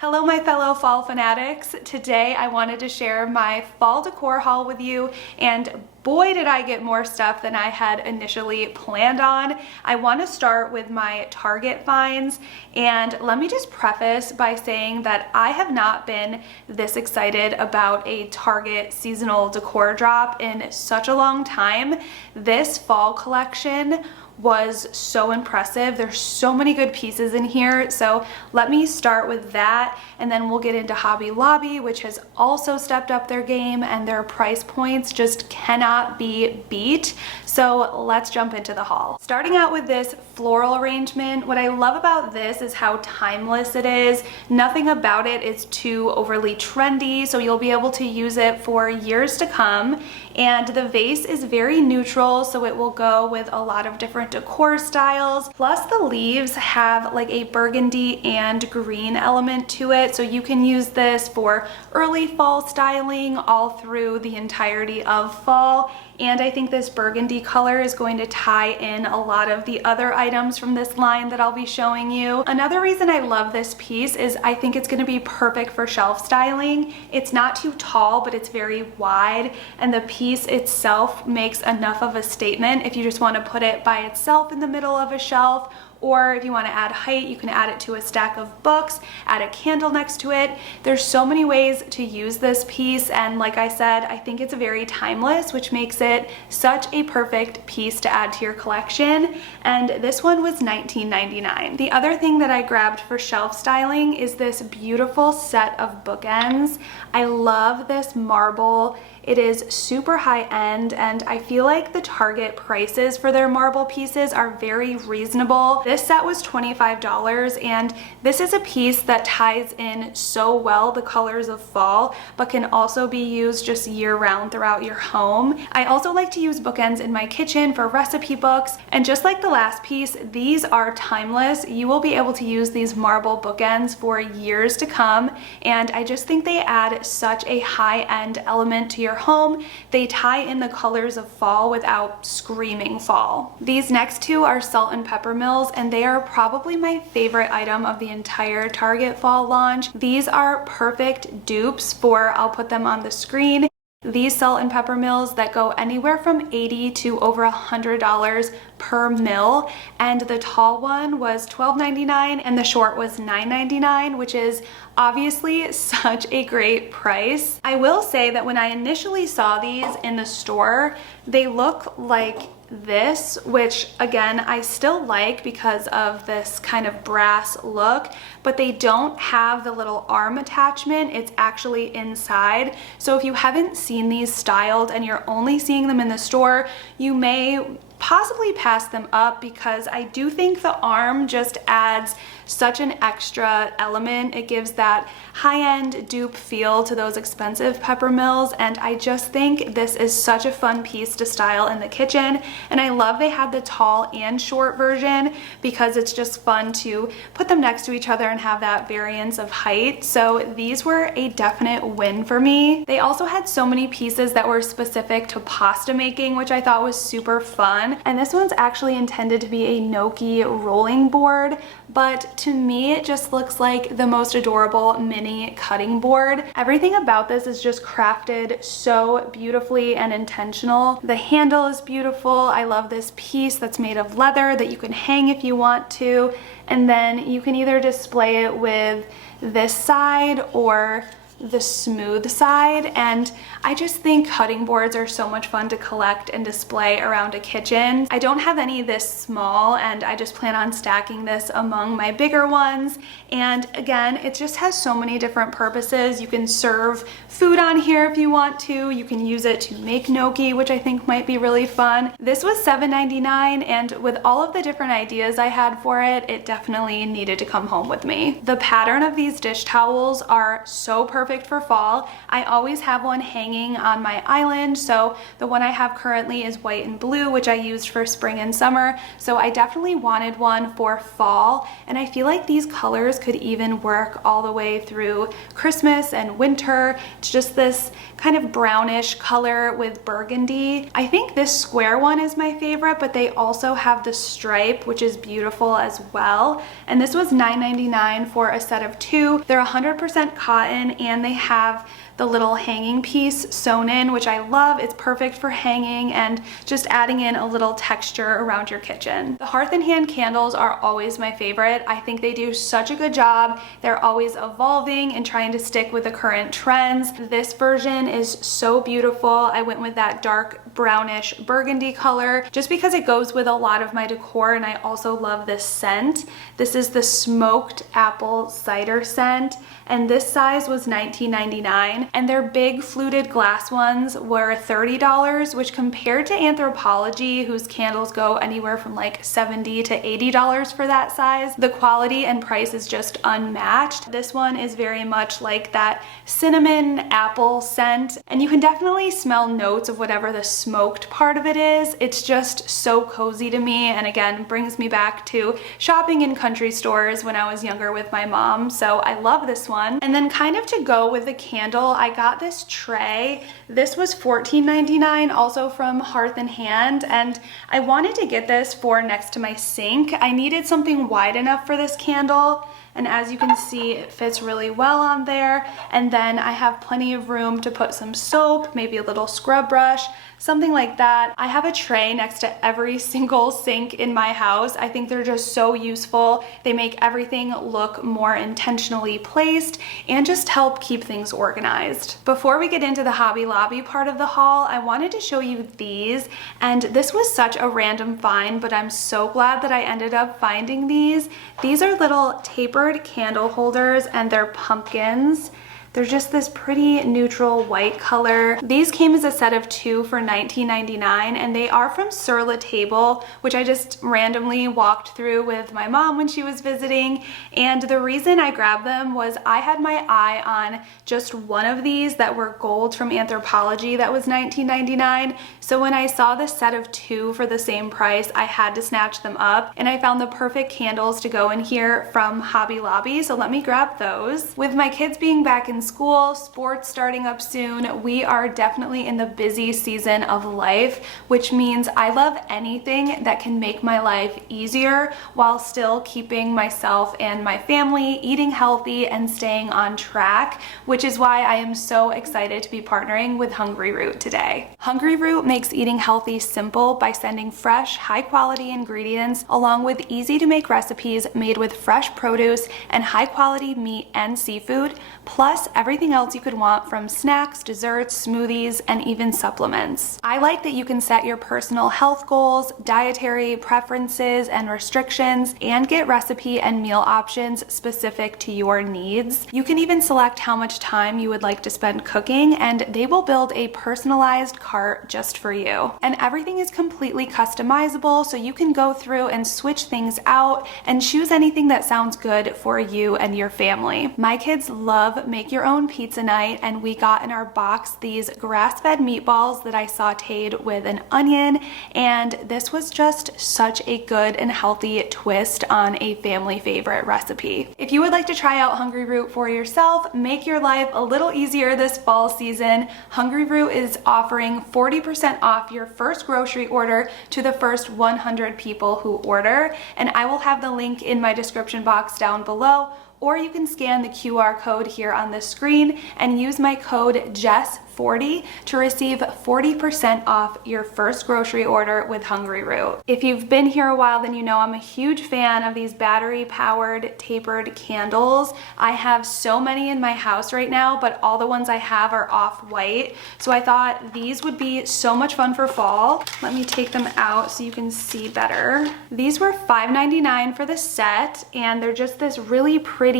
Hello my fellow fall fanatics. Today I wanted to share my fall decor haul with you, and boy did I get more stuff than I had initially planned on. I want to start with my Target finds, and let me just preface by saying that I have not been this excited about a Target seasonal decor drop in such a long time. This fall collection was so impressive. There's so many good pieces in here, so let me start with that, and then we'll get into Hobby Lobby, which has also stepped up their game, and their price points just cannot be beat. So let's jump into the haul. Starting out with this floral arrangement, what I love about this is how timeless it is. Nothing about it is too overly trendy, so you'll be able to use it for years to come. And the vase is very neutral, so it will go with a lot of different decor styles. Plus the leaves have like a burgundy and green element to it, so you can use this for early fall styling all through the entirety of fall. And I think this burgundy color is going to tie in a lot of the other items from this line that I'll be showing you. Another reason I love this piece is I think it's going to be perfect for shelf styling. It's not too tall, but it's very wide, and the piece itself makes enough of a statement if you just want to put it by itself in the middle of a shelf. Or if you want to add height, you can add it to a stack of books, add a candle next to it. There's so many ways to use this piece, and like I said, I think it's very timeless, which makes it such a perfect piece to add to your collection. And this one was $19.99. The other thing that I grabbed for shelf styling is this beautiful set of bookends. I love this marble. It is super high end, and I feel like the Target prices for their marble pieces are very reasonable. This set was $25, and this is a piece that ties in so well the colors of fall, but can also be used just year-round throughout your home. I also like to use bookends in my kitchen for recipe books, and just like the last piece, these are timeless. You will be able to use these marble bookends for years to come, and I just think they add such a high-end element to your home. They tie in the colors of fall without screaming fall. These next two are salt and pepper mills, and they are probably my favorite item of the entire Target fall launch. These are perfect dupes for, I'll put them on the screen, these salt and pepper mills that go anywhere from $80 to over $100 per mill, and the tall one was $12.99 and the short was $9.99, which is obviously such a great price. I will say that when I initially saw these in the store, they look like this, which again I still like because of this kind of brass look, but they don't have the little arm attachment. It's actually inside. So if you haven't seen these styled and you're only seeing them in the store, you may possibly pass them up, because I do think the arm just adds such an extra element. It gives that high-end dupe feel to those expensive pepper mills, and I just think this is such a fun piece to style in the kitchen. And I love they had the tall and short version because it's just fun to put them next to each other and have that variance of height. So these were a definite win for me. They also had so many pieces that were specific to pasta making, which I thought was super fun. And this one's actually intended to be a gnocchi rolling board, but to me it just looks like the most adorable mini cutting board. Everything about this is just crafted so beautifully and intentional. The handle is beautiful. I love this piece that's made of leather that you can hang if you want to, and then you can either display it with this side or the smooth side. And I just think cutting boards are so much fun to collect and display around a kitchen. I don't have any this small, and I just plan on stacking this among my bigger ones. And again, it just has so many different purposes. You can serve food on here if you want to. You can use it to make gnocchi, which I think might be really fun. This was $7.99, and with all of the different ideas I had for it, it definitely needed to come home with me. The pattern of these dish towels are so perfect perfect for fall. I always have one hanging on my island, so the one I have currently is white and blue, which I used for spring and summer, so I definitely wanted one for fall, and I feel like these colors could even work all the way through Christmas and winter. It's just this kind of brownish color with burgundy. I think this square one is my favorite, but they also have the stripe, which is beautiful as well. And this was $9.99 for a set of 2. They're 100% cotton, and they have the little hanging piece sewn in, which I love. It's perfect for hanging and just adding in a little texture around your kitchen. The Hearth and Hand candles are always my favorite. I think they do such a good job. They're always evolving and trying to stick with the current trends. This version is so beautiful. I went with that dark brownish burgundy color just because it goes with a lot of my decor, and I also love this scent. This is the smoked apple cider scent, and this size was $19.99, and their big fluted glass ones were $30, which compared to Anthropologie, whose candles go anywhere from like $70 to $80 for that size, the quality and price is just unmatched. This one is very much like that cinnamon apple scent, and you can definitely smell notes of whatever the smoked part of it is. It's just so cozy to me, and again, brings me back to shopping in country stores when I was younger with my mom, so I love this one. And then kind of to go with the candle, I got this tray. This was $14.99, also from Hearth and Hand, and I wanted to get this for next to my sink. I needed something wide enough for this candle, and as you can see, it fits really well on there. And then I have plenty of room to put some soap, maybe a little scrub brush, something like that. I have a tray next to every single sink in my house. I think they're just so useful. They make everything look more intentionally placed and just help keep things organized. Before we get into the Hobby Lobby part of the haul, I wanted to show you these, and this was such a random find, but I'm so glad that I ended up finding these. These are little tapered candle holders, and they're pumpkins. They're just this pretty neutral white color. These came as a set of 2 for $19.99, and they are from Sur La Table, which I just randomly walked through with my mom when she was visiting. And the reason I grabbed them was I had my eye on just one of these that were gold from Anthropologie that was $19.99. So when I saw the set of 2 for the same price, I had to snatch them up, and I found the perfect candles to go in here from Hobby Lobby. So let me grab those. With my kids being back in school, sports starting up soon, we are definitely in the busy season of life, which means I love anything that can make my life easier while still keeping myself and my family eating healthy and staying on track, which is why I am so excited to be partnering with Hungry Root today. Hungry Root makes eating healthy simple by sending fresh, high-quality ingredients along with easy-to-make recipes made with fresh produce and high-quality meat and seafood, plus everything else you could want from snacks, desserts, smoothies, and even supplements. I like that you can set your personal health goals, dietary preferences and restrictions, and get recipe and meal options specific to your needs. You can even select how much time you would like to spend cooking, and they will build a personalized cart just for you. And everything is completely customizable, so you can go through and switch things out and choose anything that sounds good for you and your family. My kids love make your own pizza night, and we got in our box these grass-fed meatballs that I sauteed with an onion, and this was just such a good and healthy twist on a family favorite recipe. If you would like to try out Hungry Root for yourself, make your life a little easier this fall season, Hungry Root is offering 40% off your first grocery order to the first 100 people who order, and I will have the link in my description box down below, or you can scan the QR code here on the screen and use my code JESS40 to receive 40% off your first grocery order with Hungry Root. If you've been here a while, then you know I'm a huge fan of these battery-powered tapered candles. I have so many in my house right now, but all the ones I have are off-white, so I thought these would be so much fun for fall. Let me take them out so you can see better. These were $5.99 for the set, and they're just this really pretty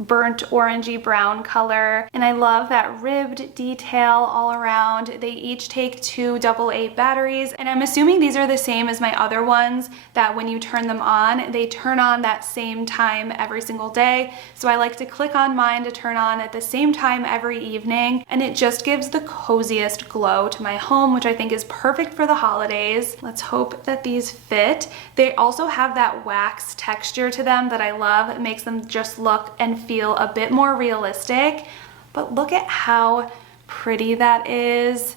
burnt orangey brown color, and I love that ribbed detail sale all around. They each take 2 AA batteries, and I'm assuming these are the same as my other ones, that when you turn them on, they turn on that same time every single day. So I like to click on mine to turn on at the same time every evening, and it just gives the coziest glow to my home, which I think is perfect for the holidays. Let's hope that these fit. They also have that wax texture to them that I love. It makes them just look and feel a bit more realistic. But look at how pretty that is.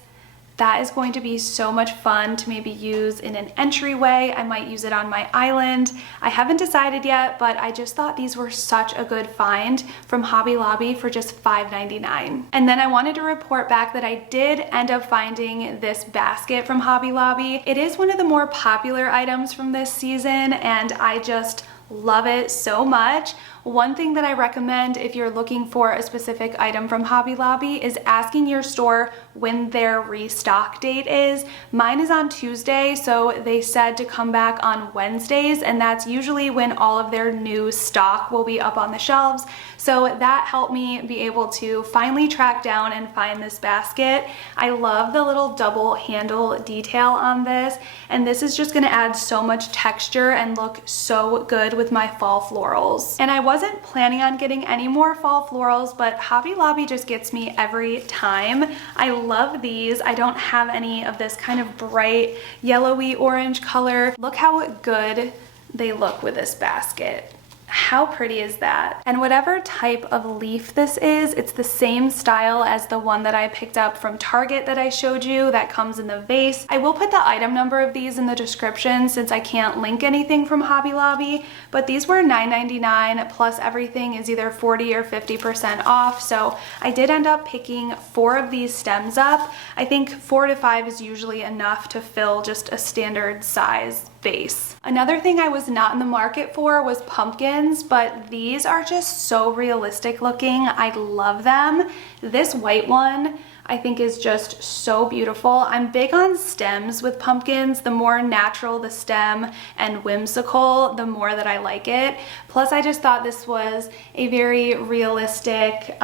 That is going to be so much fun to maybe use in an entryway. I might use it on my island. I haven't decided yet, but I just thought these were such a good find from Hobby Lobby for just $5.99. And then I wanted to report back that I did end up finding this basket from Hobby Lobby. It is one of the more popular items from this season, and I just love it so much. One thing that I recommend if you're looking for a specific item from Hobby Lobby is asking your store when their restock date is. Mine is on Tuesday, so they said to come back on Wednesdays, and that's usually when all of their new stock will be up on the shelves. So that helped me be able to finally track down and find this basket. I love the little double handle detail on this, and this is just gonna add so much texture and look so good with my fall florals. And I wasn't planning on getting any more fall florals, but Hobby Lobby just gets me every time. I love these. I don't have any of this kind of bright yellowy orange color. Look how good they look with this basket. How pretty is that? And whatever type of leaf this is, it's the same style as the one that I picked up from Target that I showed you that comes in the vase. I will put the item number of these in the description since I can't link anything from Hobby Lobby, but these were $9.99 plus everything is either 40 or 50% off. So I did end up picking 4 of these stems up. I think 4 to 5 is usually enough to fill just a standard size vase. Another thing I was not in the market for was pumpkins, but these are just so realistic looking. I love them. This white one I think is just so beautiful. I'm big on stems with pumpkins. The more natural the stem and whimsical, the more that I like it. Plus I just thought this was a very realistic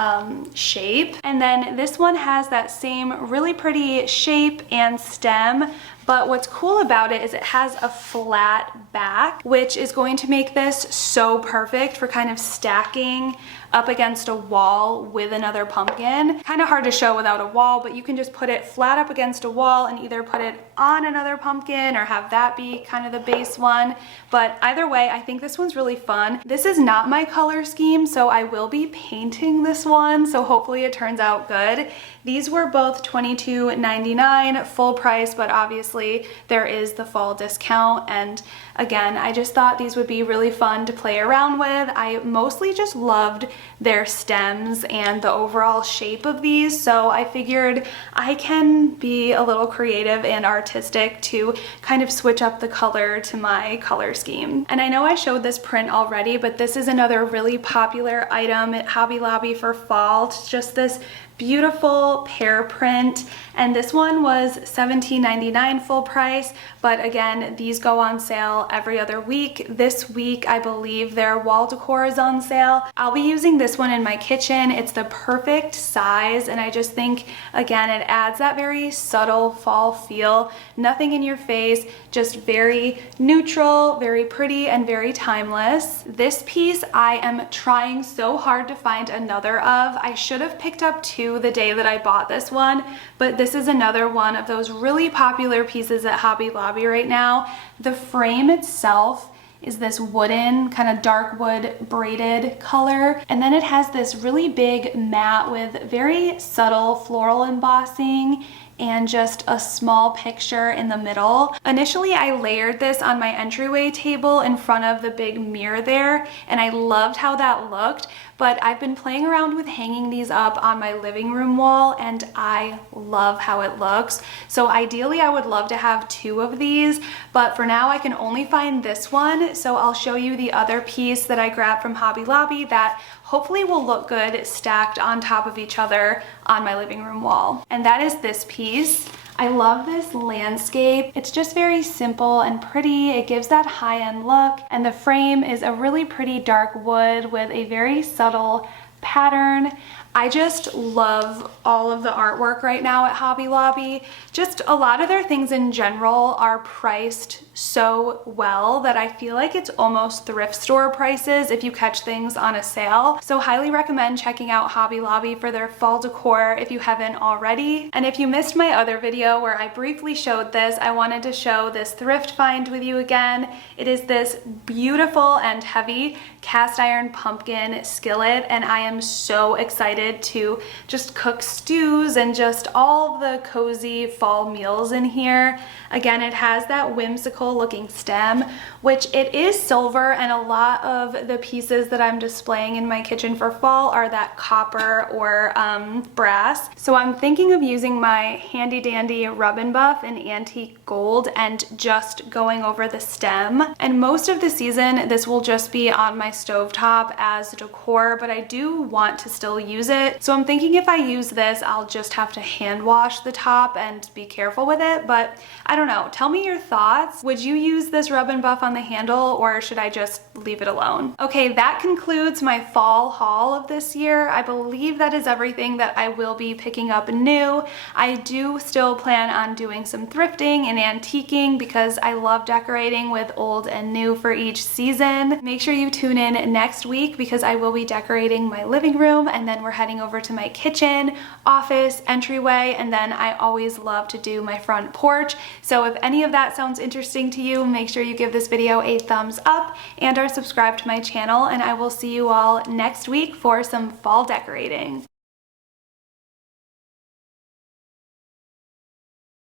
shape. And then this one has that same really pretty shape and stem, but what's cool about it is it has a flat back, which is going to make this so perfect for kind of stacking up against a wall with another pumpkin. Kind of hard to show without a wall, but you can just put it flat up against a wall and either put it on another pumpkin or have that be kind of the base one. But either way, I think this one's really fun. This is not my color scheme, so I will be painting this one, so hopefully it turns out good. These were both $22.99 full price, but obviously there is the fall discount. And again, I just thought these would be really fun to play around with. I mostly just loved their stems and the overall shape of these, so I figured I can be a little creative and artistic to kind of switch up the color to my color scheme. And I know I showed this print already, but this is another really popular item at Hobby Lobby for fall. It's just this beautiful pear print, and this one was $17.99 full price, but again, these go on sale every other week. This week, I believe their wall decor is on sale. I'll be using this one in my kitchen. It's the perfect size, and I just think, again, it adds that very subtle fall feel. Nothing in your face, just very neutral, very pretty, and very timeless. This piece I am trying so hard to find another of. I should have picked up 2 the day that I bought this one, but this is another one of those really popular pieces at Hobby Lobby right now. The frame itself is this wooden, kind of dark wood braided color, and then it has this really big mat with very subtle floral embossing and just a small picture in the middle. Initially, I layered this on my entryway table in front of the big mirror there, and I loved how that looked, but I've been playing around with hanging these up on my living room wall, and I love how it looks. So ideally, I would love to have 2 of these, but for now, I can only find this one, so I'll show you the other piece that I grabbed from Hobby Lobby that hopefully will look good stacked on top of each other on my living room wall. And that is this piece. I love this landscape. It's just very simple and pretty. It gives that high-end look, and the frame is a really pretty dark wood with a very subtle pattern. I just love all of the artwork right now at Hobby Lobby. Just a lot of their things in general are priced so well that I feel like it's almost thrift store prices if you catch things on a sale. So highly recommend checking out Hobby Lobby for their fall decor if you haven't already. And if you missed my other video where I briefly showed this, I wanted to show this thrift find with you again. It is this beautiful and heavy cast iron pumpkin skillet, and I am so excited to just cook stews and just all of the cozy fall meals in here. Again, it has that whimsical looking stem, which it is silver, and a lot of the pieces that I'm displaying in my kitchen for fall are that copper or brass. So I'm thinking of using my handy dandy rub and buff in antique gold and just going over the stem. And most of the season, this will just be on my stovetop as decor, but I do want to still use it. So I'm thinking if I use this, I'll just have to hand wash the top and be careful with it, but I don't know. Tell me your thoughts. Would you use this rub and buff on the handle, or should I just leave it alone? Okay, that concludes my fall haul of this year. I believe that is everything that I will be picking up new. I do still plan on doing some thrifting and antiquing because I love decorating with old and new for each season. Make sure you tune in next week because I will be decorating my living room, and then we're heading over to my kitchen, office, entryway, and then I always love to do my front porch. So if any of that sounds interesting to you, make sure you give this video a thumbs up and are subscribed to my channel, and I will see you all next week for some fall decorating.